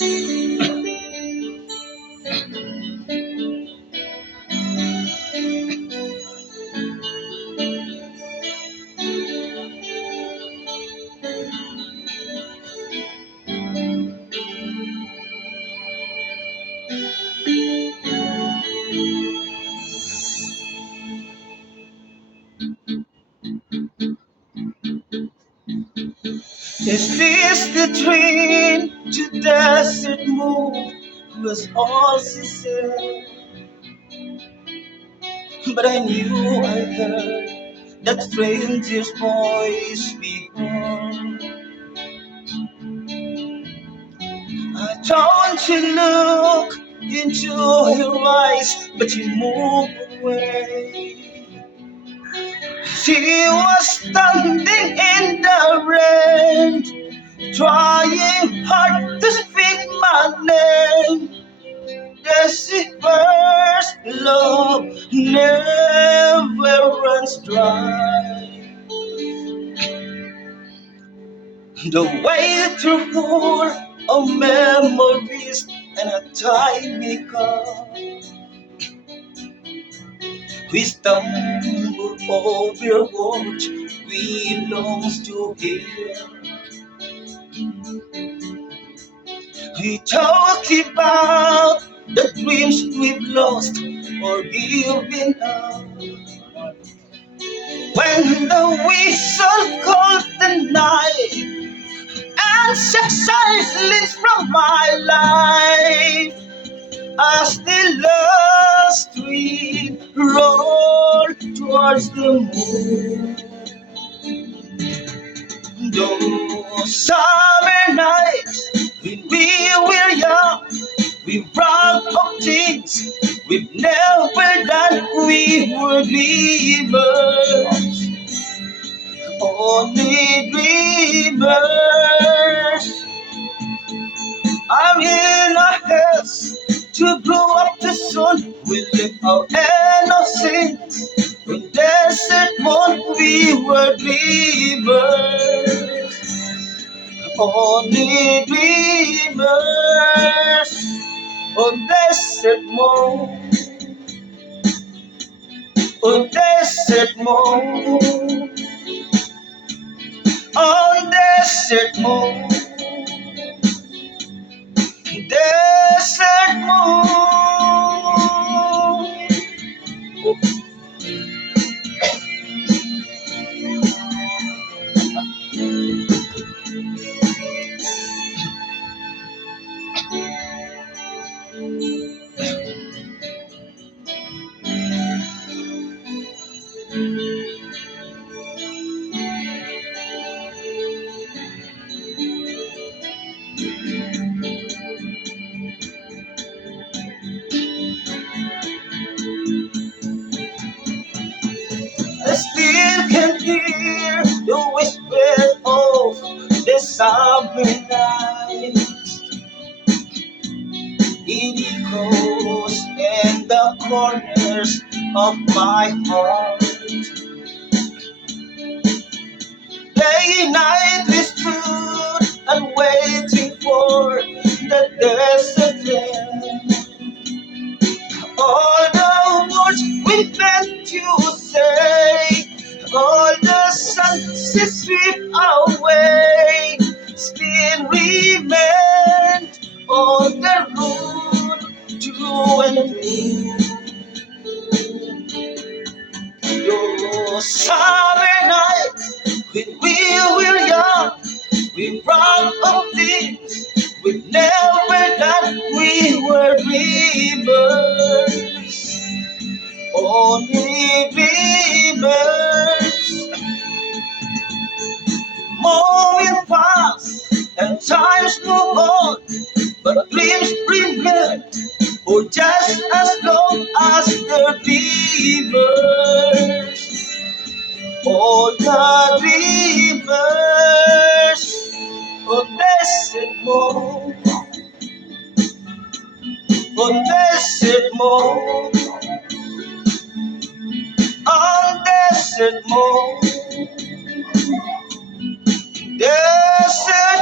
Is this the train to desert moon? Was all she said. But I knew I heard that stranger's voice before. I turned to look into her eyes, but she moved away. She was standing in the rain, trying hard to speak my name. This first love never runs dry. The way through full of memories and a tiny car. We stumble over words we long to hear. We talk about the dreams we've lost or given up. When the whistle calls the night and shakes silence from my life, as the last street roll towards the moon. Those summer nights when we were young, we rock of things we've never done. We were dreamers, only dreamers. Are in our heads to grow up too soon. We live our innocence. In desert moon, we were dreamers, only dreamers. On desert moon, on desert moon, on desert moon, desert moon. I still can hear the whisper of the summer night. It echoes in the corners of my heart. Day and night we stood and waiting for the desert rain. All the words we meant to say, all the sunsets sweep away, still remained on the road to and through. Those summer nights when we were young, we robbed of things we've never done. We were dreamers, only dreamers. Moments pass and times move on, but dreams remain for just as long as the dreamers. All the dreamers on desert moon, on desert moon, on desert moon, desert